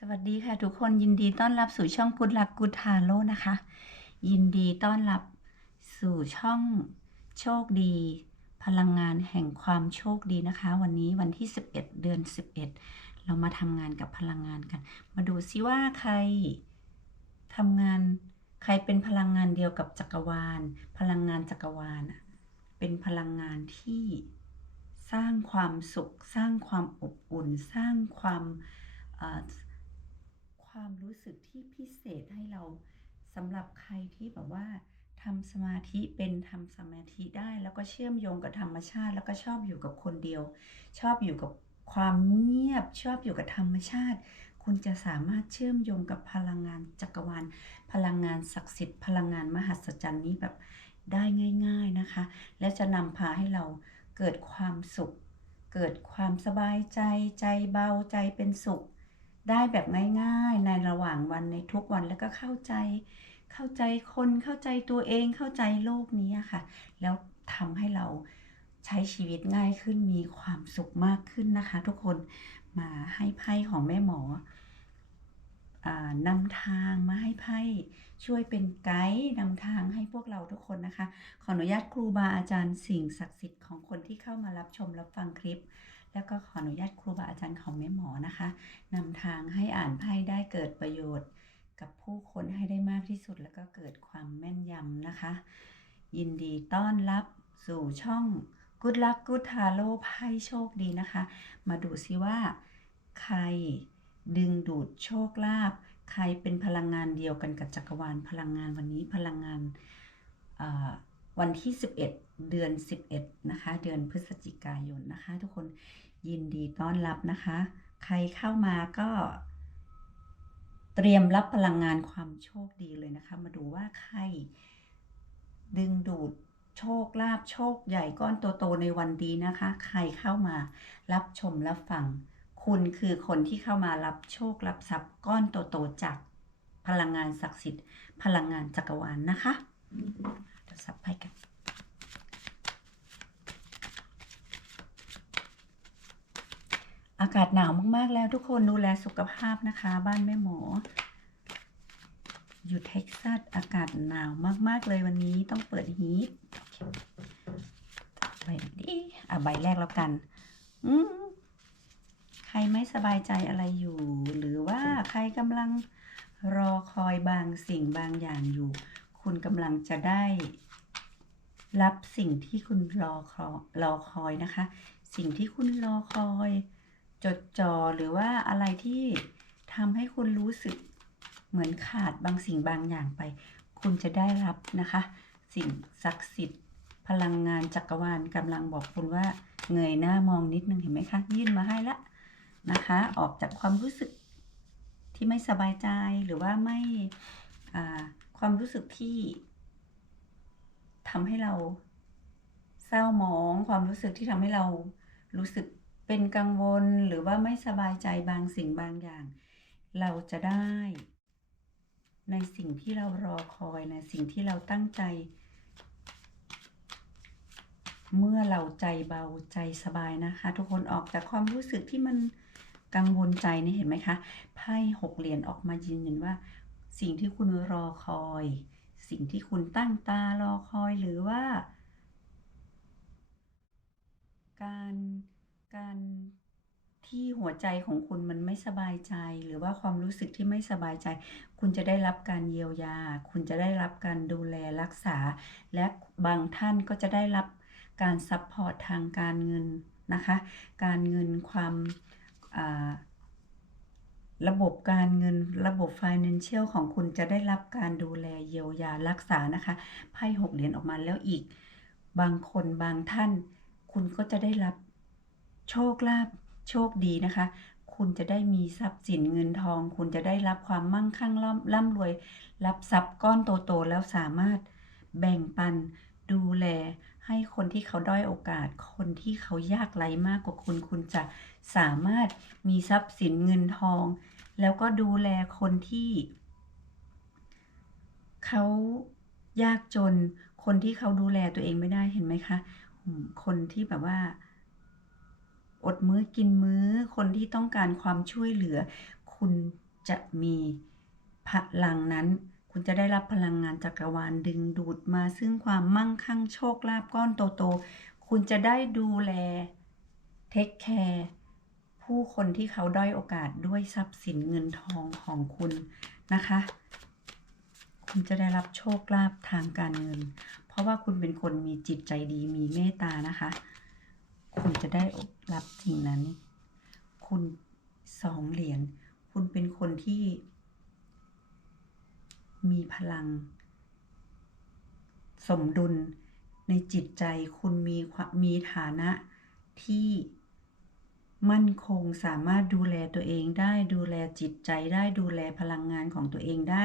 สวัสดีค่ะทุกคนยินดีต้อนรับสู่ช่องกุดลักกุดทาโร่นะคะ ยินดีต้อนรับสู่ช่องโชคดี พลังงานแห่งความโชคดีนะคะ วันนี้วันที่ 11 เดือน 11 เรามาทำงานกับพลังงานกัน มาดูซิว่าใครทำงานใครเป็นพลังงานเดียวกับจักรวาล พลังงานจักรวาลเป็นพลังงานที่สร้างความสุข สร้างความอบอุ่น สร้างความอ่อ ความรู้สึกที่พิเศษให้เราสำหรับใครที่แบบว่าทำสมาธิเป็นทำสมาธิได้ แล้วก็เชื่อมโยงกับธรรมชาติ แล้วก็ชอบอยู่กับคนเดียว ชอบอยู่กับความเงียบชอบอยู่กับธรรมชาติ คุณจะสามารถเชื่อมโยงกับพลังงานจักรวาลพลังงานศักดิ์สิทธิ์พลังงานมหัศจรรย์นี้แบบได้ง่าย ๆนะคะ และจะนำพาให้เราเกิดความสุข เกิดความสบายใจใจเบาใจเป็นสุข ได้แบบง่ายๆในระหว่างวันในทุกวันแล้วก็เข้าใจ เข้าใจคนเข้าใจตัวเองเข้าใจโลกนี้ค่ะ แล้วทำให้เราใช้ชีวิตง่ายขึ้นมีความสุขมากขึ้นนะคะ ทุกคนมาให้ไพ่ของแม่หมอนำทางมาให้ไพ่ช่วยเป็นไกด์นำทางให้พวกเราทุกคนนะคะ ขออนุญาตครูบาอาจารย์สิ่งศักดิ์สิทธิ์ของคนที่เข้ามารับชมรับฟังคลิป แล้วก็ขออนุญาตครูบาอาจารย์ของแม่หมอนะคะนำทางให้อ่านไพ่ได้เกิดประโยชน์ กับผู้คนให้ได้มากที่สุด แล้วก็เกิดความแม่นยำนะคะ ยินดีต้อนรับสู่ช่อง Good Luck Good Tarot ไพ่โชคดีนะคะ มาดูซิว่า ใครดึงดูดโชคลาภใครเป็นพลังงานเดียวกันกับจักรวาลพลังงานวันนี้พลังงานวันที่ 11 เดือน 11 นะคะ เดือนพฤศจิกายนนะคะ ทุกคนยินดีต้อนรับนะคะ ใครเข้ามาก็ เตรียมรับพลังงานความโชคดีเลยนะคะ มาดูว่าใคร ดึงดูดโชคลาภโชคใหญ่ก้อนโตๆในวันดีนะคะ ใครเข้ามารับชมรับฟังคุณคือคนที่เข้ามารับโชครับทรัพย์ก้อนโตๆจากพลังงานศักดิ์สิทธิ์ พลังงานจักรวาลนนะคะเดี๋ยวสับไปกัน อากาศหนาวมากๆแล้วทุกคนดูแลสุขภาพนะคะ บ้านแม่หมอ อยู่เท็กซัสอากาศหนาวมากๆเลยวันนี้ต้องเปิดฮีทใบดีอะใบแรกแล้วกัน อืใครไม่สบายใจอะไรอยู่ หรือว่าใครกำลังรอคอยบางสิ่งบางอย่างอยู่ คุณกำลังจะได้ รับสิ่งที่คุณรอคอยรอคอยนะคะ สิ่งที่คุณรอคอย จดจ่อหรือว่าอะไรที่ทำให้คุณรู้สึกเหมือนขาดบางสิ่งบางอย่างไป คุณจะได้รับนะคะ สิ่งศักดิ์สิทธิ์ พลังงานจักรวาลกำลังบอกคุณว่าเงยหน้ามองนิดนึงเห็นไหมคะยื่นมาให้ละนะคะ ออกจากความรู้สึกที่ไม่สบายใจหรือว่าไม่ความรู้สึกที่ทำให้เราเศร้าหมอง ความรู้สึกที่ทำให้เรารู้สึก เป็นกังวลหรือว่าไม่สบายใจบางสิ่งบางอย่าง เราจะได้ ในสิ่งที่เรารอคอยในสิ่งที่เราตั้งใจ เมื่อเราใจเบาใจสบายนะคะ ทุกคนออกจากความรู้สึกที่มันกังวลใจนี่เห็นไหมคะไพ่หกเหรียญออกมายืนยันว่า สิ่งที่คุณรอคอย สิ่งที่คุณตั้งตารอคอยหรือว่า การ การที่หัวใจของคุณมันไม่สบายใจ หรือว่าความรู้สึกที่ไม่สบายใจ คุณจะได้รับการเยียวยา คุณจะได้รับการดูแลรักษา และบางท่านก็จะได้รับการซัพพอร์ตทางการเงินนะคะ การเงินความระบบการเงินระบบ financial ของคุณจะได้รับการดูแลเยียวยารักษานะคะไพ่หกเหรียญออกมาแล้วอีก บางคนบางท่าน คุณก็จะได้รับ โชคลาภโชคดีนะคะ คุณจะได้มีทรัพย์สินเงินทอง คุณจะได้รับความมั่งคั่งร่ำรวย รับทรัพย์ก้อนโตๆแล้วสามารถแบ่งปันดูแลให้คนที่เขาด้อยโอกาส คนที่เขายากไร้มากกว่าคุณ คุณจะสามารถมีทรัพย์สินเงินทอง แล้วก็ดูแลคนที่เขายากจน คนที่เขาดูแลตัวเองไม่ได้เห็นไหมคะ คนที่แบบว่า อดมื้อกินมื้อ คนที่ต้องการความช่วยเหลือ คุณจะมีพลังนั้น คุณจะได้รับพลังงานจักรวาลดึงดูดมาซึ่งความมั่งคั่งโชคลาภก้อนโตๆ คุณจะได้ดูแลเทคแคร์ผู้คนที่เขาด้อยโอกาสด้วยทรัพย์สินเงินทองของคุณนะคะ คุณจะได้รับโชคลาภทางการเงิน เพราะว่าคุณเป็นคนมีจิตใจดีมีเมตตานะคะ คุณจะได้รับสิ่งนั้น คุณสองเหรียญ คุณเป็นคนที่ มีพลัง สมดุลในจิตใจ คุณมีมีฐานะที่มั่นคงสามารถดูแลตัวเองได้ดูแลจิตใจได้ดูแลพลังงานของตัวเองได้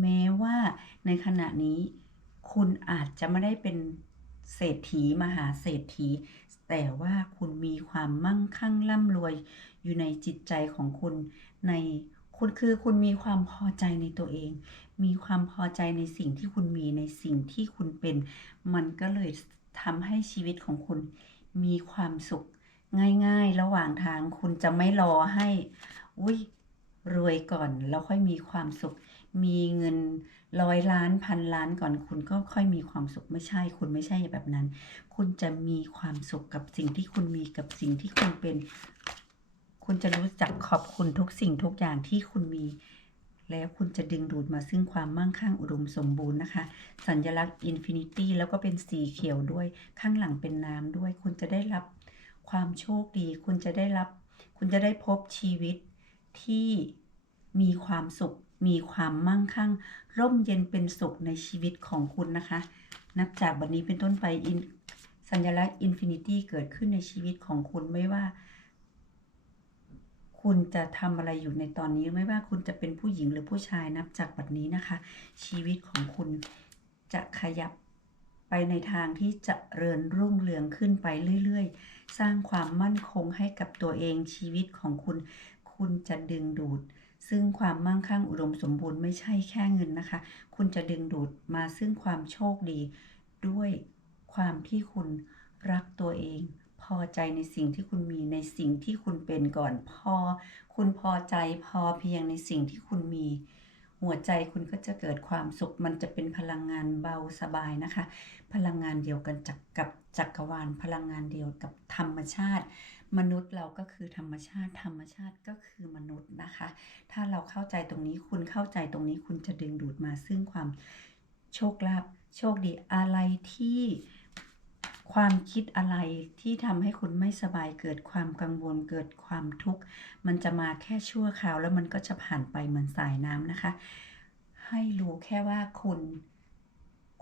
แม้ว่าในขณะนี้ คุณอาจจะไม่ได้เป็นเศรษฐีมหาเศรษฐี แต่ว่าคุณมีความมั่งคั่งร่ำรวยอยู่ในจิตใจของคุณในคุณคือคุณมีความพอใจในตัวเอง มีความพอใจในสิ่งที่คุณมีในสิ่งที่คุณเป็น มันก็เลยทำให้ชีวิตของคุณมีความสุขง่าย ๆ ระหว่างทางคุณจะไม่รอให้ อุ้ยรวยก่อนแล้วค่อยมีความสุข มีเงินร้อยล้านพันล้านก่อนคุณก็ค่อยมีความสุขไม่ใช่ คุณไม่ใช่แบบนั้น คุณจะมีความสุขกับสิ่งที่คุณมีกับสิ่งที่คุณเป็น คุณจะรู้จักขอบคุณทุกสิ่งทุกอย่างที่คุณมี แล้วคุณจะดึงดูดมาซึ่งความมั่งคั่งอุดมสมบูรณ์นะคะ สัญลักษณ์อินฟินิตี้แล้วก็เป็นสีเขียวด้วยข้างหลังเป็นน้ำด้วย คุณจะได้รับความโชคดี คุณจะได้รับ คุณจะได้พบชีวิตที่มีความสุข มีความมั่งคั่ง ร่มเย็นเป็นสุขในชีวิตของคุณนะคะ นับจากบัดนนี้เป็นต้นไป In- สัญลักษณ์อินฟินิตี้เกิดขึ้นในชีวิตของคุณไม่ว่า คุณจะทำอะไรอยู่ในตอนนี้ไม่ว่าคุณจะเป็นผู้หญิงหรือผู้ชายนับจากบัดนี้นะคะ ชีวิตของคุณจะขยับไปในทางที่จะเริญรุ่งเรืองขึ้นไปเรื่อย ๆ สร้างความมั่นคงให้กับตัวเองชีวิตของคุณ คุณจะดึงดูด ซึ่งความมั่งคั่งอุดมสมบูรณ์ไม่ใช่แค่เงินนะคะ คุณจะดึงดูดมาซึ่งความโชคดี ด้วยความที่คุณรักตัวเอง พอใจในสิ่งที่คุณมีในสิ่งที่คุณเป็นก่อน พอ คุณพอใจพอเพียงในสิ่งที่คุณมี หัวใจคุณก็จะเกิดความสุข มันจะเป็นพลังงานเบาสบายนะคะ พลังงานเดียวกันจากกับจักรวาลพลังงานเดียวกับธรรมชาติ มนุษย์เราก็คือธรรมชาติธรรมชาติก็คือมนุษย์นะคะ ถ้าเราเข้าใจตรงนี้คุณเข้าใจตรงนี้คุณจะดึงดูดมาซึ่งความโชคลาภโชคดีอะไรที่ความคิดอะไรที่ทำให้คุณไม่สบายเกิดความกังวลเกิดความทุกข์ มันจะมาแค่ชั่วคราว แล้วมันก็จะผ่านไปเหมือนสายน้ำนะคะ ให้รู้แค่ว่าคุณ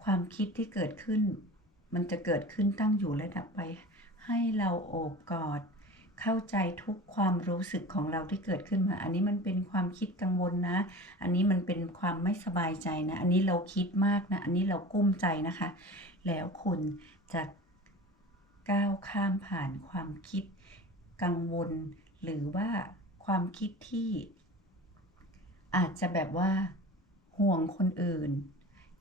ความคิดที่เกิดขึ้น มันจะเกิดขึ้นตั้งอยู่และดับไป ให้เราโอบกอด เข้าใจทุกความรู้สึกของเราที่เกิดขึ้นมา อันนี้มันเป็นความคิดกังวลนะ อันนี้มันเป็นความไม่สบายใจนะ อันนี้เราคิดมากนะ อันนี้เรากุ้มใจนะคะ แล้วคุณจะก้าวข้ามผ่านความคิดกังวล หรือว่าความคิดที่ อาจจะแบบว่าห่วงคนอื่น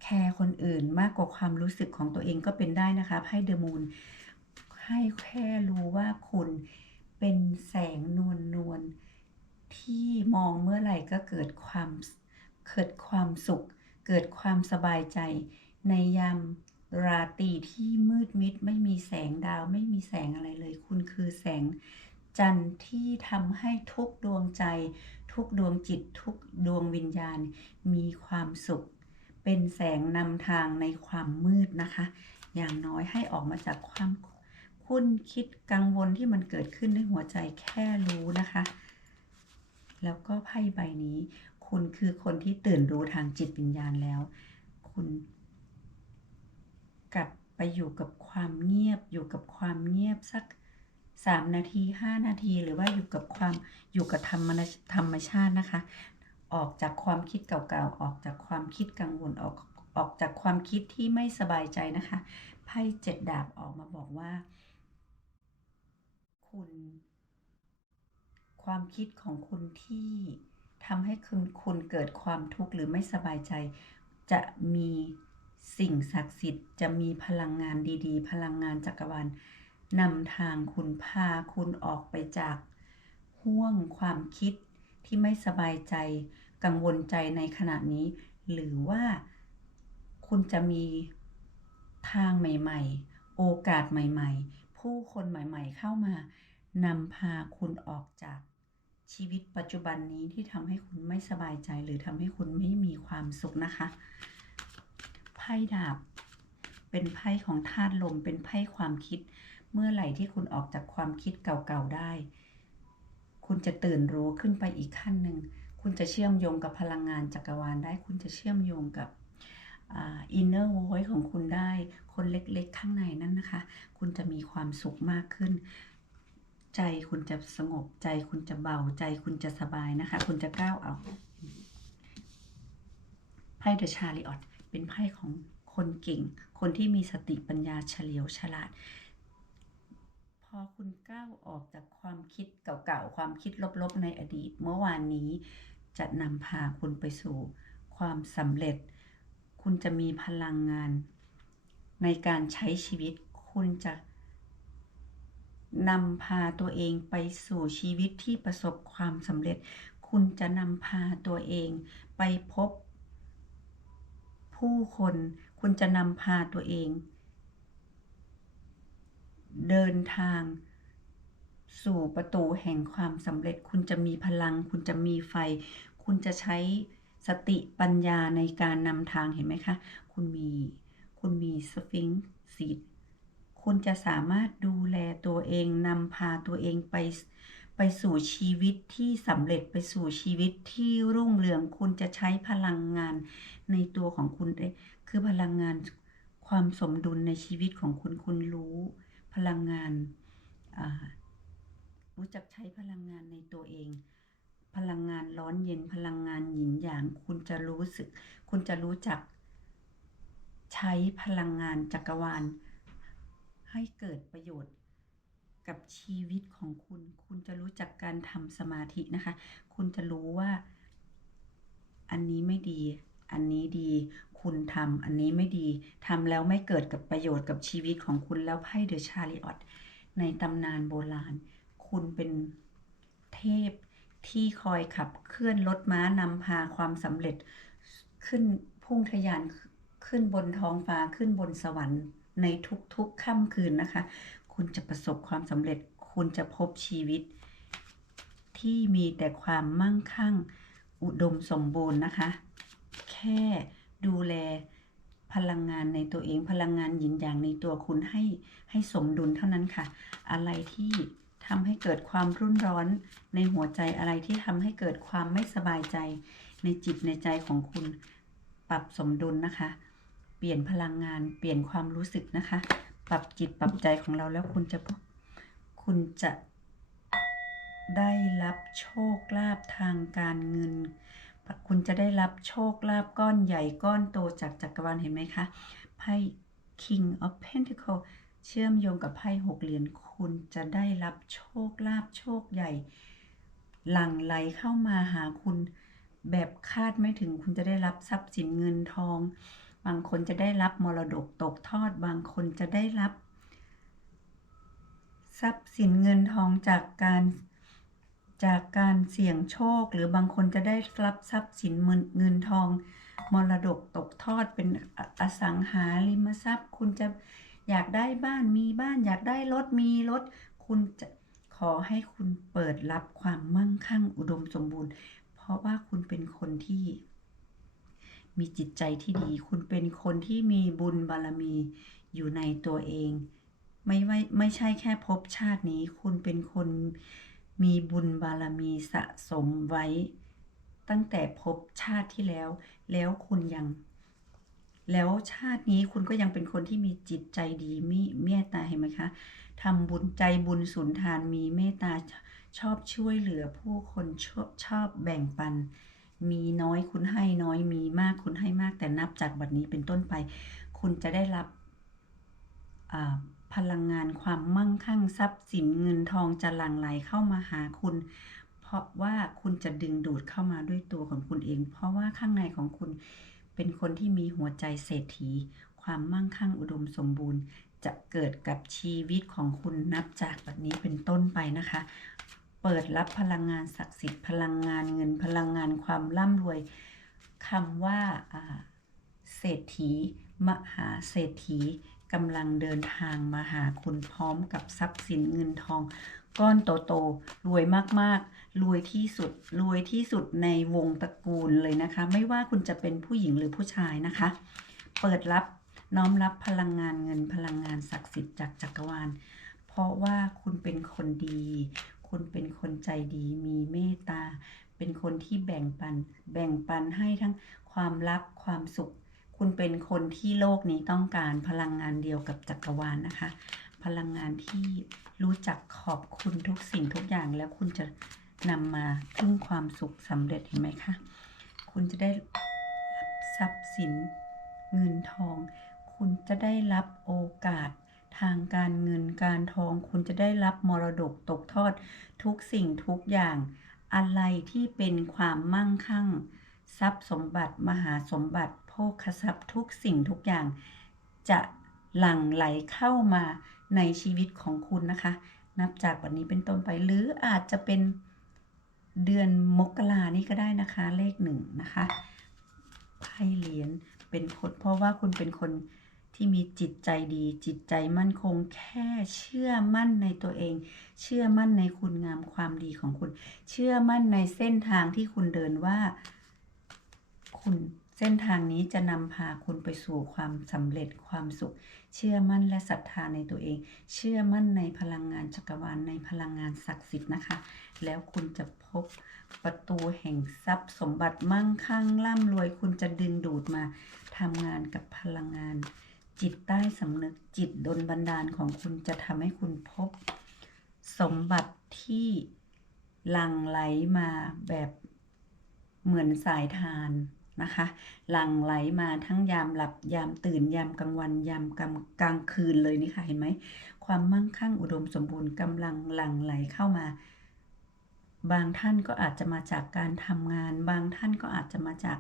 แคร์คนอื่นมากกว่าความรู้สึกของตัวเองก็เป็นได้นะคะไพ่เดอะมูนให้แค่รู้ว่าคุณ เป็นแสงนวลนวลที่มองเมื่อไหร่ก็เกิดความเกิดความสุข เกิดความสบายใจ ในยามราตรีที่มืดมิดไม่มีแสงดาวไม่มีแสงอะไรเลย คุณคือแสงจันทร์ที่ทำให้ทุกดวงใจ ทุกดวงจิตทุกดวงวิญญาณมีความสุข เป็นแสงนำทางในความมืดนะคะ อย่างน้อยให้ออกมาจากความ คุ้นคิดกังวลที่มันเกิดขึ้นในหัวใจแค่รู้นะคะ แล้วก็ไพ่ใบนี้ คุณคือคนที่ตื่นรู้ทางจิตวิญญาณแล้ว คุณ กลับไปอยู่กับความเงียบ อยู่กับความเงียบสักสามนาทีห้านาทีหรือว่าอยู่กับความอยู่กับธรรมธรรมชาตินะคะ ออกจากความคิดเก่าๆ ออกจากความคิดกังวลออกออกจากความคิดที่ไม่สบายใจนะคะ ไพ่เจ็ดดาบออกมาบอกว่า คุณ ความคิดของคุณที่ทำให้คุณคุณเกิดความทุกข์หรือไม่สบายใจ จะมีสิ่งศักดิ์สิทธิ์ จะมีพลังงานดีๆ พลังงานจักรวาลนำทางคุณพาคุณออกไปจากห่วงความคิดที่ไม่สบายใจ กังวลใจในขณะนี้ หรือว่าคุณจะมีทางใหม่ ๆ โอกาสใหม่ ๆ ผู้คนใหม่ๆเข้ามานำพาคุณออกจากชีวิตปัจจุบันนี้ที่ทำให้คุณไม่สบายใจหรือทำให้คุณไม่มีความสุขนะคะ ไพ่ดาบ เป็นไพ่ของธาตุลม เป็นไพ่ความคิด เมื่อไหร่ที่คุณออกจากความคิดเก่าๆได้ คุณจะตื่นรู้ขึ้นไปอีกขั้นหนึ่ง คุณจะเชื่อมโยงกับพลังงานจักรวาลได้ คุณจะเชื่อมโยงกับ อินเนอร์โว e ของคุณได้ คนเล็กๆ ข้างในนั้นนะคะ คุณจะมีความสุขมากขึ้น ใจคุณจะสงบใจคุณจะเบาใจคุณจะสบายนะคะ คุณจะก้าวเอาไพ่เดอะชาริออตเป็นไพ่ของคนเก่ง คนที่มีสติปัญญาเฉลียวฉลาด พอคุณก้าวออกจากความคิดเก่าๆ ความคิดลบๆ ในอดีต เมื่อวานนี้จะนำพาคุณไปสู่ความสำเร็จ คุณจะมีพลังงาน ในการใช้ชีวิต คุณจะนำพาตัวเองไปสู่ชีวิตที่ประสบความสำเร็จ คุณจะนำพาตัวเองไปพบ ผู้คน คุณจะนำพาตัวเอง เดินทาง สู่ประตูแห่งความสำเร็จ คุณจะมีพลัง คุณจะมีไฟ คุณจะใช้ สติปัญญาในการนำทางเห็นไหมคะ คุณมีคุณมีสฟิงค์ซีดคุณจะสามารถดูแลตัวเองนำพาตัวเองไปไปสู่ชีวิตที่สำเร็จไปสู่ชีวิตที่รุ่งเรืองคุณจะใช้พลังงานในตัวของคุณเองคือพลังงานความสมดุลในชีวิตของคุณคุณรู้ พลังงานรู้จักใช้พลังงานในตัวเอง พลังงานร้อนเย็นพลังงานหยินหยาง คุณจะรู้สึก คุณจะรู้จัก ใช้พลังงานจักรวาล ให้เกิดประโยชน์กับชีวิตของคุณ คุณจะรู้จักการทำสมาธินะคะ คุณจะรู้ว่า อันนี้ไม่ดี อันนี้ดี คุณทำอันนี้ไม่ดีทำแล้วไม่เกิดกับประโยชน์กับชีวิตของคุณแล้วไพ่เดอะชาริออตในตำนานโบราณ คุณเป็นเทพ ที่คอยขับเคลื่อนรถม้านำพาความสำเร็จขึ้นพุ่งทะยานขึ้นบนท้องฟ้าขึ้นบนสวรรค์ในทุกๆค่ำคืนนะคะ คุณจะประสบความสำเร็จ คุณจะพบชีวิต ที่มีแต่ความมั่งคั่ง อุดมสมบูรณ์นะคะ แค่ดูแลพลังงานในตัวเองพลังงานหยินหยางในตัวคุณให้ให้สมดุลเท่านั้นค่ะ อะไรที่ ทำให้เกิดความรุ่นร้อนในหัวใจอะไรที่ทำให้เกิดความไม่สบายใจ ในจิตในใจของคุณ ปรับสมดุลนะคะ เปลี่ยนพลังงาน เปลี่ยนความรู้สึกนะคะ ปรับจิตปรับใจของเราแล้วคุณจะคุณจะได้รับโชคลาภทางการเงิน คุณจะได้รับโชคลาภก้อนใหญ่ก้อนโตจากจักรวาลเห็นไหมคะไพ่ King of Pentacle เชื่อมโยงกับไพ่หกเหรียญคุณจะได้รับโชคลาภโชคใหญ่ หลั่งไหลเข้ามาหาคุณ แบบคาดไม่ถึงคุณจะได้รับทรัพย์สินเงินทอง บางคนจะได้รับมรดกตกทอด บางคนจะได้รับ ทรัพย์สินเงินทองจากการจากการเสี่ยงโชค หรือบางคนจะได้รับทรัพย์สินเงินทอง มรดกตกทอดเป็นอสังหาริมทรัพย์ คุณจะ อยากได้บ้านมีบ้าน อยากได้รถมีรถ คุณจะขอให้คุณเปิดรับความมั่งคั่งอุดมสมบูรณ์ เพราะว่าคุณเป็นคนที่ มีจิตใจที่ดี คุณเป็นคนที่มีบุญบารมีอยู่ในตัวเอง ไม่ไม่ไม่ใช่แค่พบชาตินี้ คุณเป็นคนมีบุญบารมีสะสมไว้ ตั้งแต่พบชาติที่แล้ว แล้วคุณยัง แล้วชาตินี้คุณก็ยังเป็นคนที่มีจิตใจดีมีเมตตาเห็นไหมคะทำบุญใจบุญสุนทานมีเมตตาชอบช่วยเหลือผู้คนชอบชอบแบ่งปัน มีน้อยคุณให้น้อยมีมากคุณให้มากแต่นับจากบัดนี้เป็นต้นไป คุณจะได้รับพลังงานความมั่งคั่งทรัพย์สินเงินทองจะหลั่งไหลเข้ามาหาคุณ เพราะว่าคุณจะดึงดูดเข้ามาด้วยตัวของคุณเอง เพราะว่าข้างในของคุณ เป็นคนที่มีหัวใจเศรษฐี ความมั่งคั่งอุดมสมบูรณ์ จะเกิดกับชีวิตของคุณนับจากแบบนี้เป็นต้นไปนะคะ เปิดรับพลังงานศักดิ์สิทธิ์พลังงานเงินพลังงานความร่ำรวยคำว่าอ่าเศรษฐี มหาเศรษฐีกำลังเดินทางมาหาคุณพร้อมกับทรัพย์สินเงินทอง ก้อนโตๆรวยมากๆ รวยที่สุดรวยที่สุดในวงตระกูลเลยนะคะ ไม่ว่าคุณจะเป็นผู้หญิงหรือผู้ชายนะคะ เปิดรับน้อมรับพลังงานเงินพลังงานศักดิ์สิทธิ์จากจักรวาล เพราะว่าคุณเป็นคนดี คุณเป็นคนใจดีมีเมตตา เป็นคนที่แบ่งปัน แบ่งปันให้ทั้งความรักความสุข คุณเป็นคนที่โลกนี้ต้องการพลังงานเดียวกับจักรวาลนะคะ พลังงานที่รู้จักขอบคุณทุกสิ่งทุกอย่างแล้วคุณจะ นำมาถึงความสุขสำเร็จเห็นไหมคะ คุณจะได้รับทรัพย์สินเงินทอง คุณจะได้รับโอกาสทางการเงินการทอง คุณจะได้รับมรดกตกทอด ทุกสิ่งทุกอย่าง อะไรที่เป็นความมั่งคั่ง ทรัพย์สมบัติมหาสมบัติโภคทรัพย์ทุกสิ่งทุกอย่าง จะหลั่งไหลเข้ามาในชีวิตของคุณนะคะ นับจากวันนี้เป็นต้นไปหรืออาจจะเป็น เดือนมกรานี่ก็ได้นะคะ เลขหนึ่งนะคะไพ่เหรียญเป็นคนเพราะว่าคุณเป็นคนที่มีจิตใจดี จิตใจมั่นคงแค่เชื่อมั่นในตัวเอง เชื่อมั่นในคุณงามความดีของคุณ เชื่อมั่นในเส้นทางที่คุณเดินว่า คุณ เส้นทางนี้จะนำพาคุณไปสู่ความสำเร็จความสุข เชื่อมั่นและศรัทธาในตัวเอง เชื่อมั่นในพลังงานจักรวาลในพลังงานศักดิ์สิทธิ์นะคะ แล้วคุณจะพบประตูแห่งทรัพย์ สมบัติมั่งคั่งร่ำรวย คุณจะดึงดูดมาทำงานกับพลังงาน จิตใต้สำนึกจิตดลบันดาลของคุณจะทำให้คุณพบ สมบัติที่หลั่งไหลมาแบบเหมือนสายทาน นะคะ หลั่งไหลมาทั้งยามหลับยามตื่นยามกลางวันยามกลางกลางคืนเลยนี่ค่ะเห็นไหมความมั่งคั่งอุดมสมบูรณ์กำลังหลั่งไหลเข้ามา บางท่านก็อาจจะมาจากการทำงาน บางท่านก็อาจจะมาจาก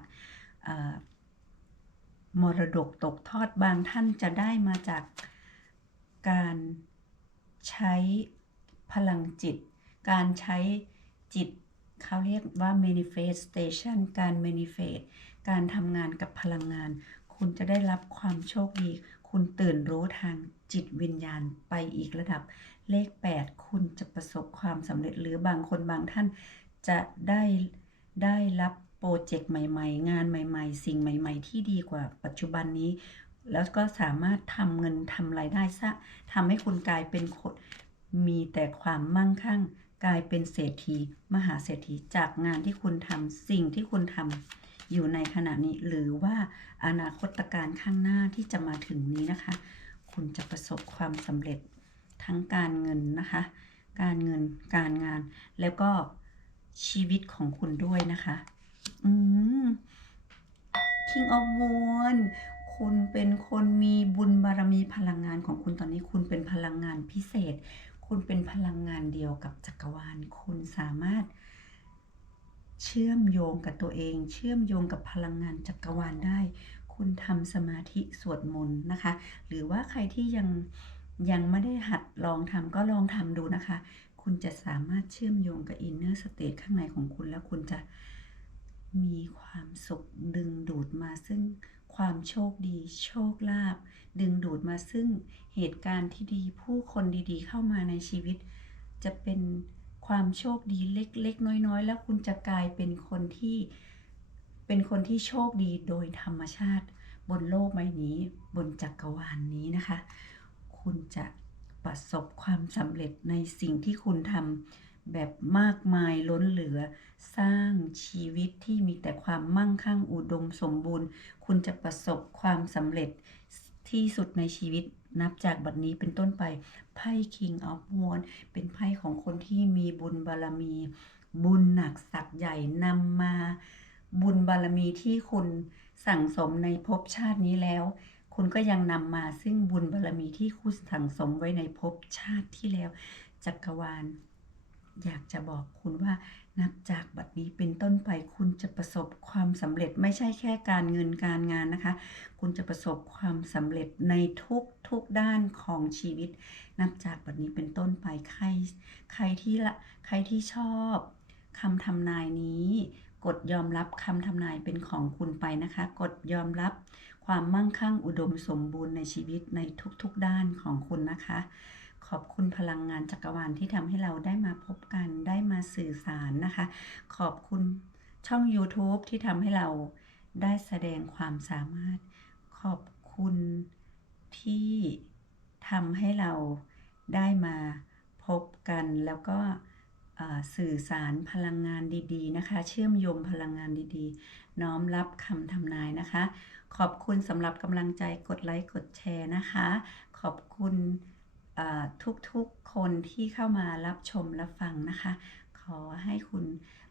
มรดกตกทอดบางท่านจะได้มาจากการใช้พลังจิต การใช้จิต เขาเรียกว่า manifestation การ manifest การทำงานกับพลังงาน คุณจะได้รับความโชคดี คุณตื่นรู้ทางจิตวิญญาณไปอีกระดับ เลข 8 คุณจะประสบความสำเร็จหรือบางคนบางท่านจะได้ได้รับโปรเจกต์ใหม่ ๆ งานใหม่ ๆ สิ่งใหม่ ๆ ที่ดีกว่าปัจจุบันนี้ แล้วก็สามารถทำเงินทำรายได้ซะทำให้คุณกลายเป็นคนมีแต่ความมั่งคั่ง กลายเป็นเศรษฐีมหาเศรษฐีจากงานที่คุณทำสิ่งที่คุณทำอยู่ในขณะนี้ หรือว่าอนาคตการข้างหน้าที่จะมาถึงนี้นะคะ คุณจะประสบความสำเร็จทั้งการเงินนะคะ การเงินการงาน แล้วก็ชีวิตของคุณด้วยนะคะ อืม King of w a n d คุณเป็นคนมีบุญบารมีพลังงานของคุณตอนนี้คุณเป็นพลังงานพิเศษ คุณเป็นพลังงานเดียวกับจักรวาล คุณสามารถเชื่อมโยงกับตัวเอง เชื่อมโยงกับพลังงานจักรวาลได้ คุณทำสมาธิสวดมนต์นะคะ หรือว่าใครที่ยังยังไม่ได้หัดลองทำก็ลองทำดูนะคะ คุณจะสามารถเชื่อมโยงกับอินเนอร์สเต e ข้างในของคุณแล้วคุณจะมีความสุขดึงดูดมาซึ่ง ความโชคดี โชคลาภดึงดูดมาซึ่งเหตุการณ์ที่ดีผู้คนดีๆ เข้ามาในชีวิต จะเป็นความโชคดีเล็กๆ น้อยๆ แล้วคุณจะกลายเป็นคนที่เป็นคนที่โชคดีโดยธรรมชาติ บนโลกใบนี้ บนจักรวาลนนี้นะคะ คุณจะประสบความสำเร็จในสิ่งที่คุณทำ แบบมากมายล้นเหลือ สร้างชีวิตที่มีแต่ความมั่งคั่งอุดมสมบูรณ์ คุณจะประสบความสำเร็จที่สุดในชีวิตนับจากบัดนี้เป็นต้นไปไพ่ King of w a n d เป็นไพ่ของคนที่มีบุญบารมี บุญหนักสักใหญ่นำมา บุญบารมีที่คุณสั่งสมในภพชาตินี้แล้ว คุณก็ยังนำมาซึ่งบุญบารมีที่คุณสั่งสมไว้ในภพชาติที่แล้ว จักรวาล อยากจะบอกคุณว่านับจากบัดนี้เป็นต้นไปคุณจะประสบความสำเร็จไม่ใช่แค่การเงินการงานนะคะ คุณจะประสบความสำเร็จในทุกทุกด้านของชีวิต นับจากบัดนี้เป็นต้นไปใครใครที่ละใครที่ชอบคำทำนายนี้กดยอมรับคำทำนายเป็นของคุณไปนะคะ กดยอมรับความมั่งคั่งอุดมสมบูรณ์ในชีวิตในทุกๆด้านของคุณนะคะ ขอบคุณพลังงานจักรวาลที่ทำให้เราได้มาพบกันได้มาสื่อสารนะคะ ขอบคุณช่อง YouTube ที่ทำให้เราได้แสดงความสามารถ ขอบคุณที่ทำให้เราได้มาพบกันแล้วก็สื่อสารพลังงานดีๆนะคะ เชื่อมโยงพลังงานดีๆ น้อมรับคำทำนายนะคะ ขอบคุณสำหรับกำลังใจกดไลค์กดแชร์นะคะ ขอบคุณ ทุกๆคนที่เข้ามารับชมรับฟังนะคะ ขอให้คุณ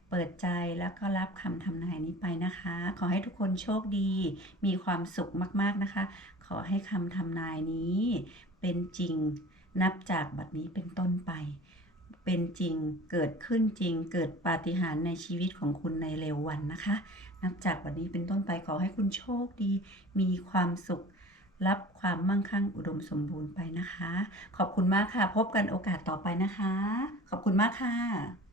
เปิดใจแล้วก็รับคำทำนายนี้ไปนะคะ ขอให้ทุกคนโชคดี มีความสุขมากๆนะคะ ขอให้คำทำนายนี้เป็นจริงนับจากบัดนี้เป็นต้นไป เป็นจริงเกิดขึ้นจริง เกิดปาฏิหาริย์ในชีวิตของคุณในเร็ววันนะคะ นับจากวันนี้เป็นต้นไปขอให้คุณโชคดี มีความสุข รับความมั่งคั่งอุดมสมบูรณ์ไปนะคะ ขอบคุณมากค่ะ พบกันโอกาสต่อไปนะคะ ขอบคุณมากค่ะ